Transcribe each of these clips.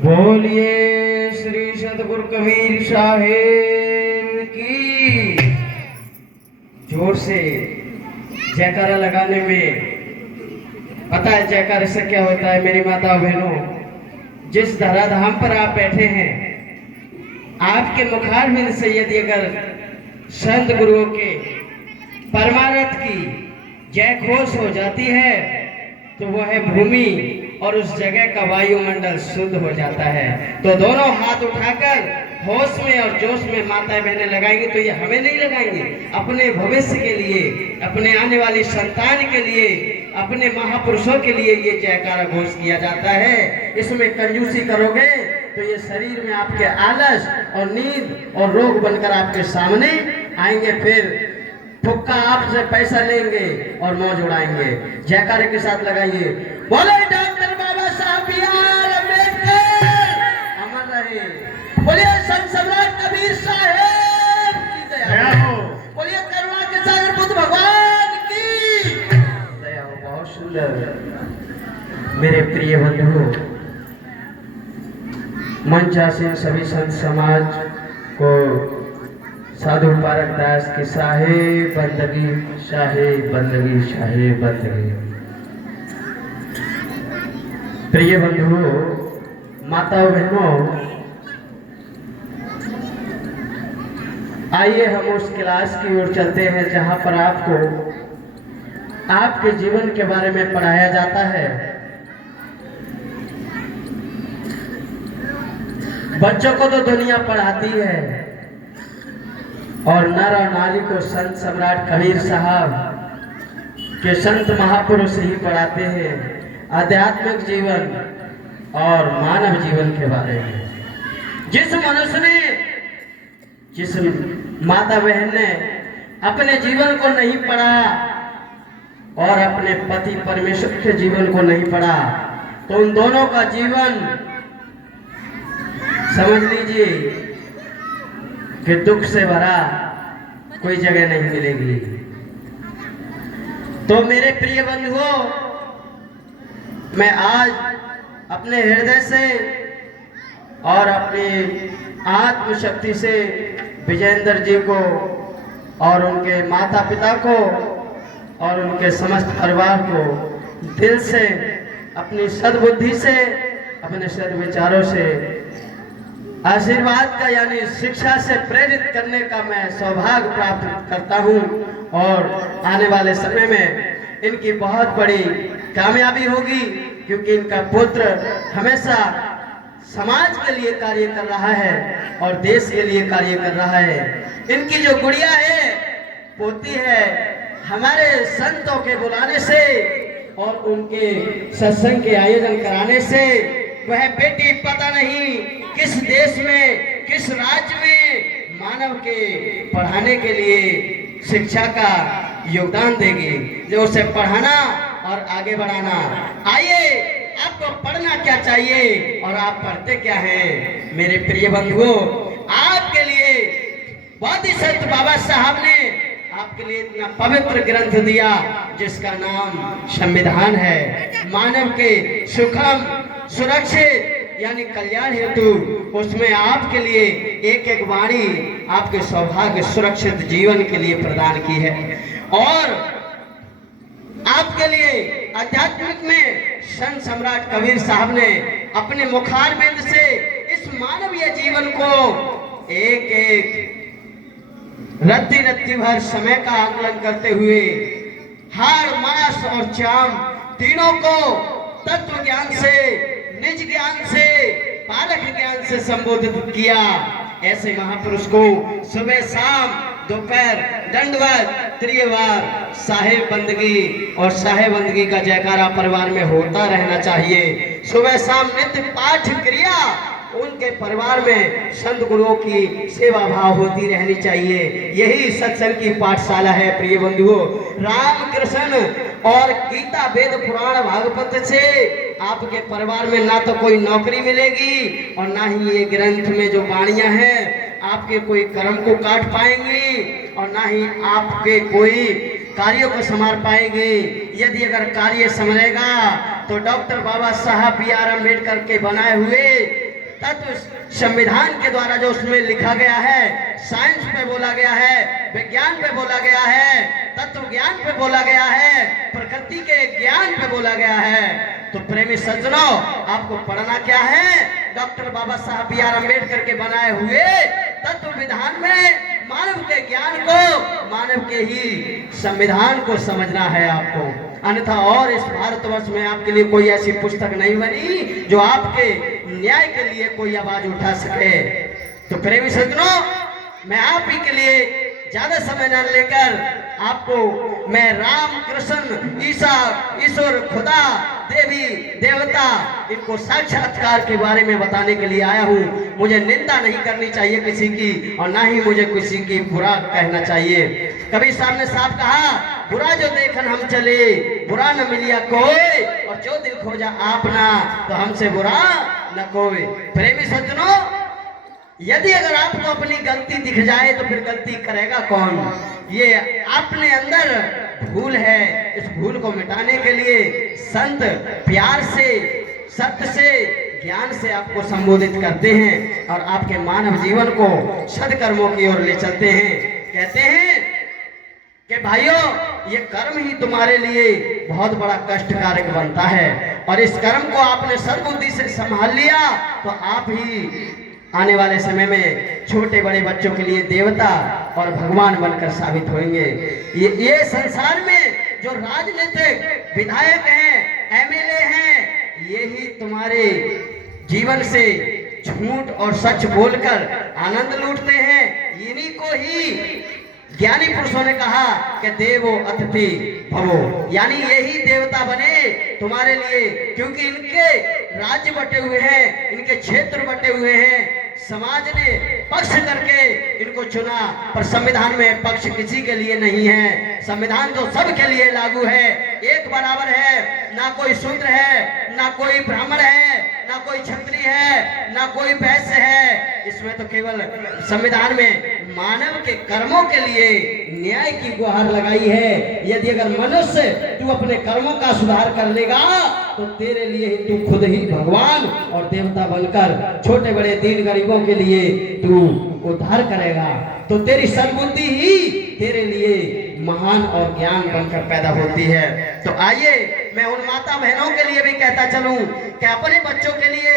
बोलिए श्री सतगुरु कबीर साहेब की। जोर से जयकारा लगाने में पता है जयकारे से क्या होता है। मेरी माता बहनों, जिस धराधाम पर आप बैठे हैं, आपके मुखारबिंद से यदि अगर संत गुरुओं के परमार्थ की जय घोष हो जाती है तो वह है भूमि और उस जगह का वायुमंडल शुद्ध हो जाता है। तो दोनों हाथ उठाकर होश में और जोश में माताएं बहनें लगाएंगी, तो ये हमें नहीं लगाएंगे, अपने भविष्य के लिए, अपने आने वाली संतान के लिए, अपने महापुरुषों के लिए ये जयकारा घोष किया जाता है। इसमें कंजूसी करोगे तो ये शरीर में आपके आलस और नींद और रोग बनकर आपके सामने आएंगे। फिर फुक्का आपसे पैसा लेंगे और मौज उड़ाएंगे। जयकारे के साथ लगाइए, बोले डॉक्टर बाबा साहब बी आर अम्बेडकर अमर रहे। बोलिए संत सम्राट कबीर साहेब की दया हो। बोलिए करुणा के सागर बुद्ध भगवान की दया हो। बहुत सुंदर मेरे प्रिय बंधुओं, मंच आसीन सभी संत समाज को साधु पारक दास की शाहे बंदगी, शाहे बंदगी, शाहे बंदगी। प्रिय बंधुओं, माता बहनों, आइए हम उस क्लास की ओर चलते हैं जहां पर आपको आपके जीवन के बारे में पढ़ाया जाता है। बच्चों को तो दुनिया पढ़ाती है और नर और नारी को संत सम्राट कबीर साहब के संत महापुरुष ही पढ़ाते हैं आध्यात्मिक जीवन और मानव जीवन के बारे में। जिस मनुष्य ने, जिस माता बहन ने अपने जीवन को नहीं पढ़ा और अपने पति परमेश्वर के जीवन को नहीं पढ़ा, तो उन दोनों का जीवन समझ लीजिए कि दुख से भरा कोई जगह नहीं मिलेगी। तो मेरे प्रिय बंधुओं, मैं आज अपने हृदय से और अपनी आत्मशक्ति से विजेंद्र जी को और उनके माता पिता को और उनके समस्त परिवार को दिल से, अपनी सद्बुद्धि से, अपने सद्विचारों से आशीर्वाद का यानी शिक्षा से प्रेरित करने का मैं सौभाग्य प्राप्त करता हूं। और आने वाले समय में इनकी बहुत बड़ी कामयाबी होगी, क्योंकि इनका पुत्र हमेशा समाज के लिए कार्य कर रहा है और देश के लिए कार्य कर रहा है। इनकी जो गुड़िया है, पोती है, हमारे संतों के बुलाने से और उनके सत्संग के आयोजन कराने से वह बेटी पता नहीं किस देश में, किस राज्य में मानव के पढ़ाने के लिए शिक्षा का योगदान देगी, जो उसे पढ़ाना और आगे बढ़ाना। आइए, आपको पढ़ना क्या चाहिए और आप पढ़ते क्या हैं? मेरे प्रिय बंधुओं, आपके लिए बोधि संत बाबा साहब ने आपके लिए इतना पवित्र ग्रंथ दिया जिसका नाम संविधान है। मानव के सुखम सुरक्षित यानी कल्याण हेतु उसमें आपके लिए एक एक वाणी आपके सौभाग्य सुरक्षित जीवन के लिए प्रदान की है। और आपके लिए आध्यात्मिक में संत सम्राट कबीर साहब ने अपने मुखारबिंद से इस मानवीय जीवन को एक एक रत्ती रत्ती भर समय का आकलन करते हुए हाड़ मास और चाम तीनों को तत्व ज्ञान से, निज ज्ञान से, पारख ज्ञान से संबोधित किया। ऐसे महापुरुष को सुबह शाम दोपहर दंडवत त्रिवार साहेब बंदगी और साहेब बंदगी का जयकारा परिवार में होता रहना चाहिए। सुबह शाम नित्य पाठ क्रिया उनके परिवार में संत गुरुओं की सेवा भाव होती रहनी चाहिए। यही सत्संग की पाठशाला है। प्रिय बंधुओं, राम कृष्ण और गीता वेद पुराण भागवत से आपके परिवार में ना तो कोई नौकरी मिलेगी और ना ही ये ग्रंथ में जो वाणियां हैं आपके कोई कर्म को काट पाएंगी और ना ही आपके कोई कार्यों को संभाल पाएंगे। यदि अगर कार्य संभलेगा तो डॉक्टर बाबा साहब बी आर अम्बेडकर के बनाए हुए तत्व संविधान के द्वारा जो उसमें लिखा गया है, साइंस पे बोला गया है, विज्ञान पे बोला गया है, तत्व ज्ञान पे बोला गया है, प्रकृति के ज्ञान पे बोला गया है। तो प्रेमी सज्जनों, आपको पढ़ना क्या है? डॉक्टर बाबा साहब बी आर अम्बेडकर के बनाए हुए तत्व विधान में मानव के ज्ञान को, मानव के ही संविधान को समझना है आपको। अन्यथा और इस भारतवर्ष में आपके लिए कोई ऐसी पुस्तक नहीं बनी जो आपके न्याय के लिए कोई आवाज उठा सके। तो प्रेमी सज्जनों, मैं आप ही के लिए ज्यादा समय न लेकर आपको मैं राम, कृष्ण, ईसा, ईश्वर, खुदा, देवी, देवता, इनको साक्षात्कार के बारे में बताने के लिए आया हूँ। मुझे निंदा नहीं करनी चाहिए किसी की, और ना ही मुझे किसी की बुरा कहना चाहिए। कभी सामने साहब कहा, बुरा जो देखन हम चले, बुरा न मिलिया कोई, और जो दिल खोजा आपना, तो हमसे बुरा न कोई। प्रेमी सज्जनों, यदि अगर आपको अपनी गलती दिख जाए तो फिर गलती करेगा कौन? ये अपने अंदर भूल है। इस भूल को मिटाने के लिए संत प्यार से, सत्य से, ज्ञान से आपको संबोधित करते हैं और आपके मानव जीवन को सदकर्मों की ओर ले चलते हैं। कहते हैं कि भाइयों, ये कर्म ही तुम्हारे लिए बहुत बड़ा कष्टकारक बनता है, और इस कर्म को आपने सद्बुद्धि से संभाल लिया तो आप ही आने वाले समय में छोटे बड़े बच्चों के लिए देवता और भगवान बनकर साबित होंगे। ये संसार में जो राजनीतिक विधायक हैं, एमएलए हैं, ये ही तुम्हारे जीवन से झूठ और सच बोलकर आनंद लूटते हैं। इन्हीं को ही ज्ञानी पुरुषों ने कहा कि देवो अतिथि भवो, यानी यही देवता बने तुम्हारे लिए, क्योंकि इनके राज्य बटे हुए हैं, इनके क्षेत्र बटे हुए हैं। समाज ने पक्ष करके इनको चुना, पर संविधान में पक्ष किसी के लिए नहीं है। संविधान तो सबके लिए लागू है, एक बराबर है। ना कोई शूद्र है, ना कोई ब्राह्मण है, ना कोई क्षत्रिय है, ना कोई वैश्य है। इसमें तो केवल संविधान में मानव के कर्मों के लिए न्याय की गुहार लगाई है। यदि अगर मनुष्य तू अपने कर्मों का सुधार कर लेगा तो तेरे लिए ही तू खुद ही भगवान और देवता बनकर छोटे बड़े दीन गरीबों के लिए तू उद्धार करेगा। तो तेरी सद्बुद्धि ही तेरे लिए महान और ज्ञान बनकर पैदा होती है। तो आइए मैं उन माता बहनों के लिए भी कहता चलूं कि अपने बच्चों के लिए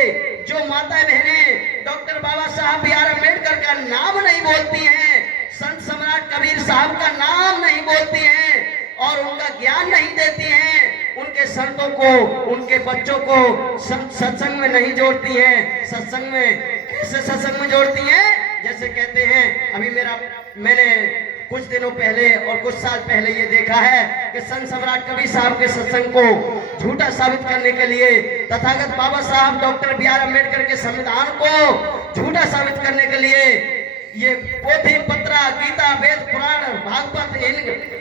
जो माता बहनें डॉक्टर बाबा साहब बी आर अम्बेडकर का नाम नहीं बोलती हैं, संत सम्राट कबीर साहब का नाम नहीं बोलती हैं और उनका ज्ञान नहीं देती हैं, उनके संतों को, उनके बच्चों को सत्संग में नहीं जोड़ती हैं। सत्संग में कैसे सत्संग में जोड़ती हैं? जैसे कहते हैं, अभी मैंने कुछ दिनों पहले और कुछ साल पहले ये देखा है कि संत सम्राट कबीर साहब के सत्संग को झूठा साबित करने के लिए, तथागत बाबा साहब डॉक्टर बी आर अम्बेडकर के संविधान को झूठा साबित करने के लिए ये पोथी पत्रा, गीता, वेद, पुराण, भागवत,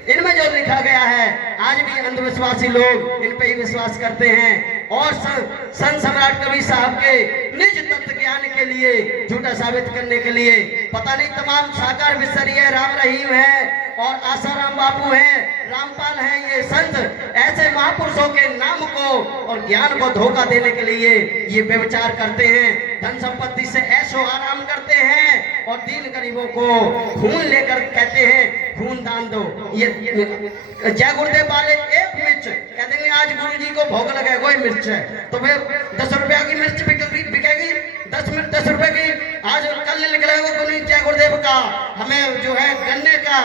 इनमें जो लिखा गया है, आज भी अंधविश्वासी लोग इन पे ही विश्वास करते हैं और संत सम्राट कबीर साहब के निज तत्व ज्ञान के लिए झूठा साबित करने के लिए पता नहीं तमाम साकार विसरी है, राम रहीम है और आसाराम बापू हैं, रामपाल हैं, ये संत ऐसे महापुरुषों के नाम को और ज्ञान को धोखा देने के लिए ये व्यभिचार करते हैं, धन संपत्ति से ऐशो आराम करते हैं और दीन गरीबों को खून लेकर कहते हैं खून दान दो। ये जय गुरुदेव वाले एक मिर्च कह देंगे आज गुरु जी को भोग लगे, कोई मिर्च है तो फिर 10 रुपया की मिर्च बिकेगी, 10 रुपए की। आज कल निकलेगा कोई जय गुरुदेव का हमें जो है गन्ने का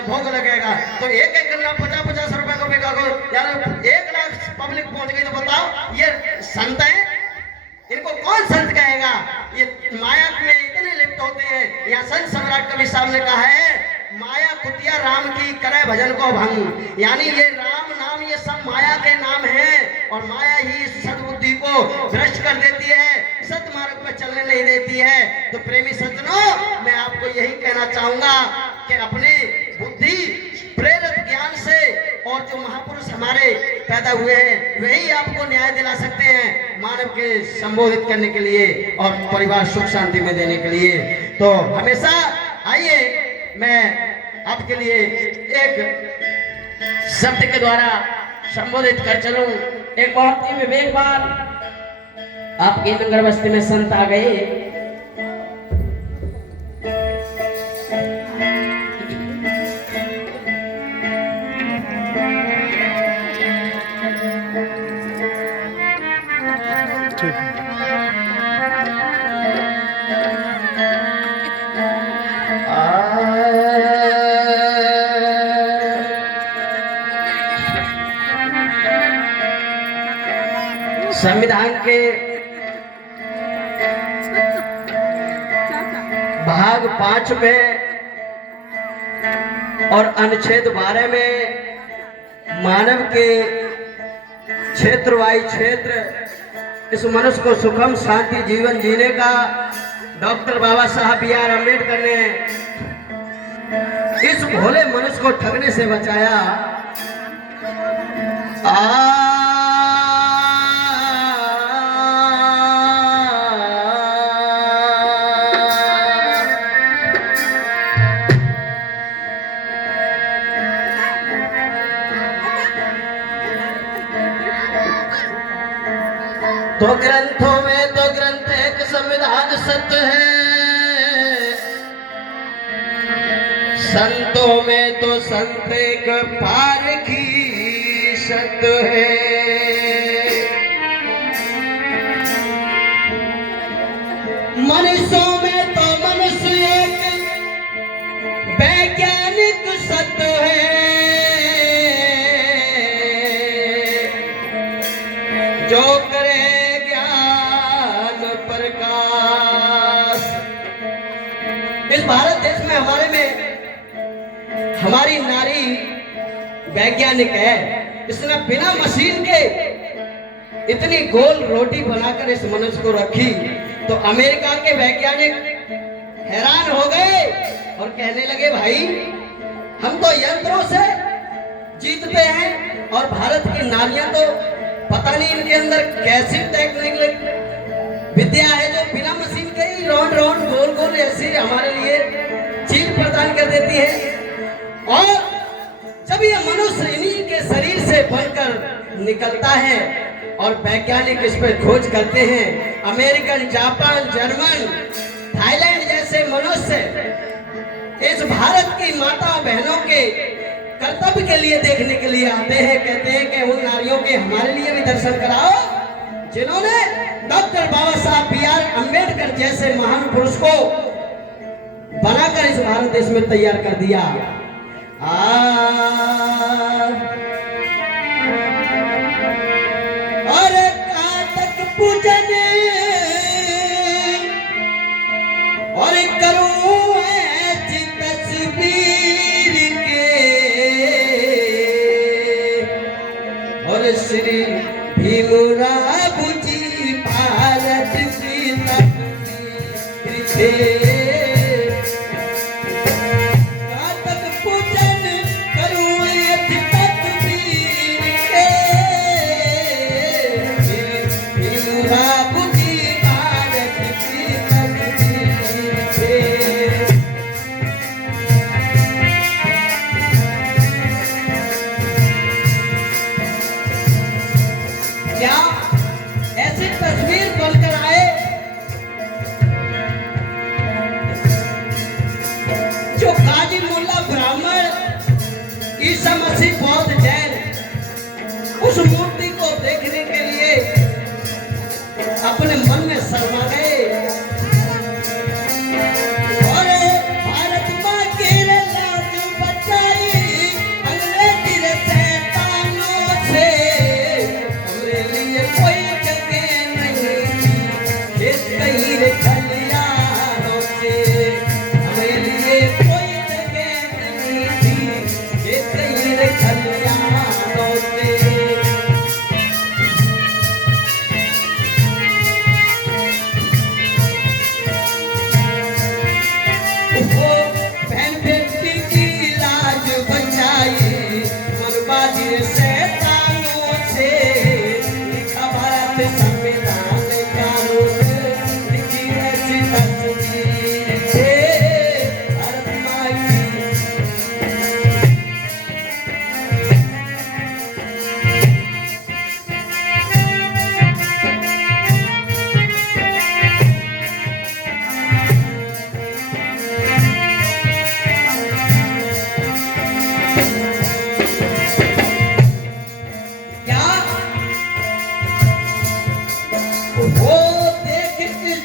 भोग लगेगा, तो एक गन्ना 50-50 रुपए को बिका, यार 1 लाख पब्लिक पहुंच गई। तो बताओ ये संत है? इनको कौन संत कहेगा? ये माया में इतने लिप्त होते हैं। यहाँ संत सम्राट कबीर साहब ने कहा है, माया कुतिया राम की करे भजन को भंग, यानी ये राम नाम ये सब माया के नाम हैं और माया ही सद्बुद्धि को भ्रष्ट कर देती है, सत मार्ग पर चलने नहीं देती है। तो प्रेमी सज्जनों, मैं आपको यही कहना चाहूंगा कि अपने बुद्धि प्रेरित ज्ञान से और जो महापुरुष हमारे पैदा हुए हैं वही आपको न्याय दिला सकते हैं मानव के संबोधित करने के लिए और परिवार सुख शांति में देने के लिए। तो हमेशा आइए मैं आपके लिए एक शब्द के द्वारा संबोधित कर चलूं। एक बहुत ही विवेकवान आपकी नगर बस्ती में संत आ गए। संविधान के भाग 5 में और अनुच्छेद 12 में मानव के क्षेत्रवाई क्षेत्र इस मनुष्य को सुखम शांति जीवन जीने का डॉक्टर बाबा साहब B.R. अम्बेडकर ने इस भोले मनुष्य को ठगने से बचाया। तो ग्रंथों में तो ग्रंथ एक संविधान सत्य है, संतों में तो संत एक पारखी सत्य है। मनुष्यों में तो मनुष्य एक वैज्ञानिक सत्य है, जो करे इस भारत देश में हमारे में हमारी नारी वैज्ञानिक है। इसने बिना मशीन के इतनी गोल रोटी बनाकर इस मनुष्य को रखी तो अमेरिका के वैज्ञानिक हैरान हो गए और कहने लगे भाई हम तो यंत्रों से जीतते हैं और भारत की नारियां तो पता नहीं इनके अंदर कैसी टेक्निक विद्या है जो बिना मशीन के ही राउंड राउंड गोल गोल ऐसे हमारे लिए चीज प्रदान कर देती है। और जब ये मनुष्य इन्हीं के शरीर से बनकर निकलता है और वैज्ञानिक इस पर खोज करते हैं, अमेरिकन, जापान, जर्मन, थाईलैंड जैसे मनुष्य इस भारत की माता बहनों के कर्तव्य के लिए देखने के लिए आते हैं। कहते हैं कि उन नारियों के हमारे लिए भी दर्शन कराओ जिन्होंने डॉक्टर बाबा साहब B.R. अम्बेडकर जैसे महान पुरुष को बनाकर इस भारत देश में तैयार कर दिया। और काटक पूजन और करूं ऐसी तस्वीर के और श्री भीमराव जी भारत की तस्वीर काटक पूजन करूं ऐसी तस्वीर के भीमराव जी भारत की तस्वीर के। क्या ऐसी तस्वीर बनकर आए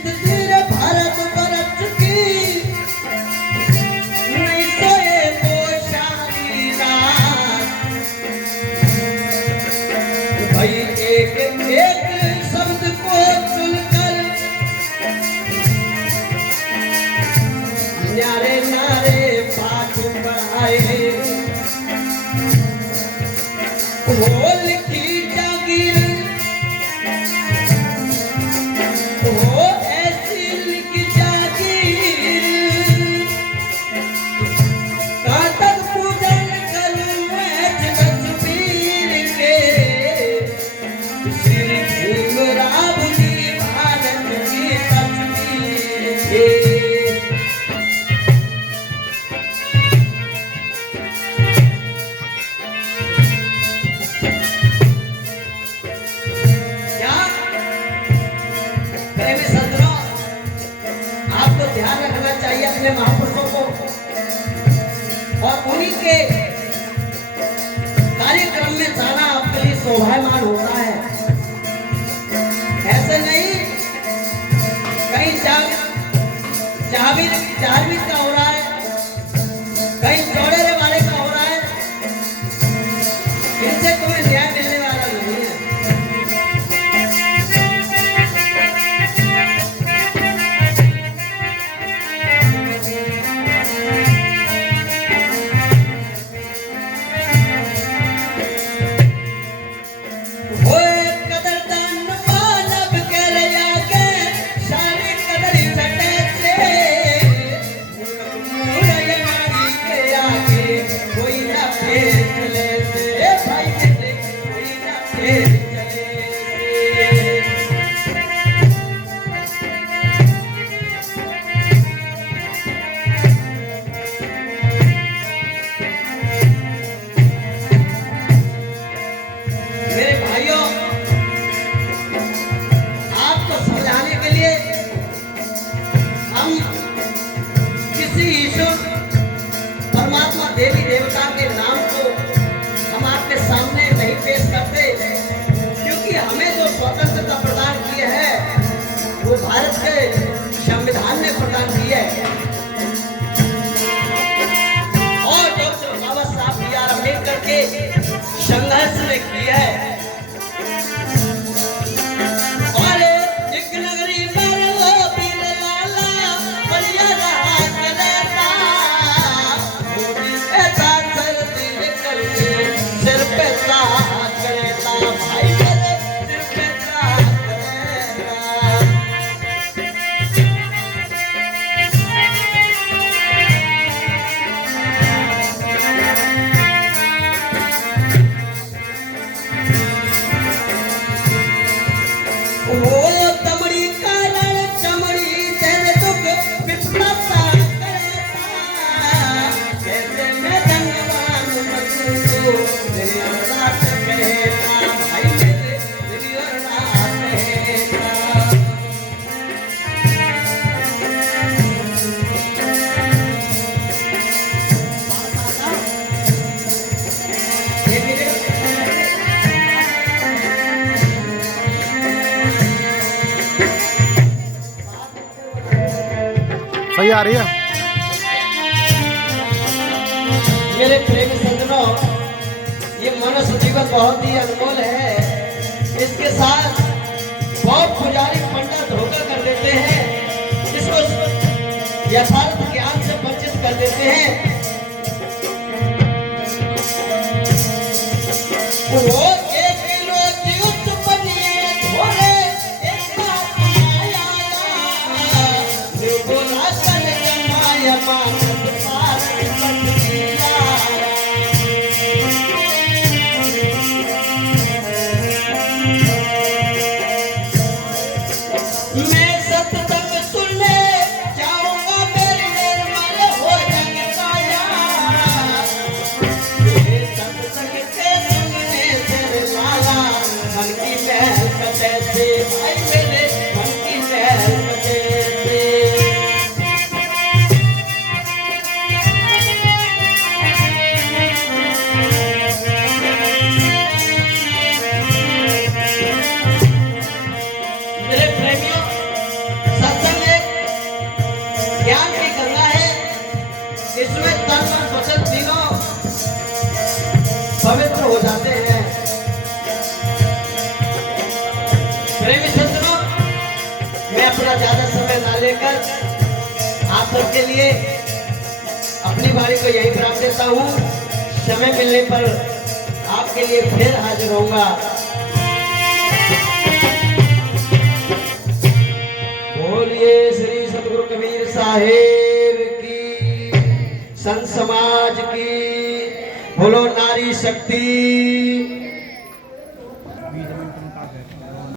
धीरे भारत बरस की नहीं सोए वो शादी रात भाई एक एक शब्द को चुनकर न्यारे नारे पाठ पढ़ाए होल की जागीर हो ऐसी लिखी जागीर कहाँ तक पूजन करूं मैं जगतवीर के श्री भीमराव जी भारत की तस्वीर के प्रेमी सज्जनों, आपको ध्यान रखना चाहिए अपने महापुरुषों को और उन्हीं के कार्यक्रम में जाना आपके लिए शोभायमान होता है। ऐसे नहीं कहीं चाहवीर का हो रहा है, कहीं चौड़ेरे वाले का हो रहा है, इनसे तुम्हें न्याय मिलने वाला नहीं है। मेरे भाइयों, आपको समझाने के लिए हम किसी ईश्वर परमात्मा देवी देवता के नाम को हम आपके सामने नहीं पेश करते, क्योंकि हमें जो स्वतंत्रता प्रदान की है वो भारत के संविधान ने प्रदान की है और डॉक्टर बाबा साहब बी आर अम्बेडकर के संघर्ष ने की है। और एक नगरी पर वो वीर लाला बलिया रहा करता, मोदी ऐसा सर दिल करके सिर पे साह करता, भाई मेरे सिर पे साह करता। वो तमड़ी कारण चमड़ी तेरे दुख विपदा करता, कैसे मैं धनवान मजनू दिन और रात कहता, भाई मेरे दिन और रात कहता। ये मेरे सही आ रही है। मेरे प्रेमी सज्जनों, ये मनुष्य जीवन बहुत ही अनमोल है। इसके साथ बहुत पुजारी पंडित धोखा कर देते हैं, इसको यथार्थ ज्ञान से वंचित कर देते हैं। वो एक रोज उस बनिए धोले एक बात आया, जो बोला चल जमाया मानस पार बन गया। मैं सत्संग सुनने जाऊंगा, मेरी निर्मल हो जाएगा। मैं अपना ज्यादा समय ना लेकर आप सबके लिए अपनी बारी को यही विराम देता हूँ। समय मिलने पर आपके लिए फिर हाजिर होऊंगा। बोलिए श्री सतगुरु कबीर साहेब की, संत समाज की, बोलो नारी शक्ति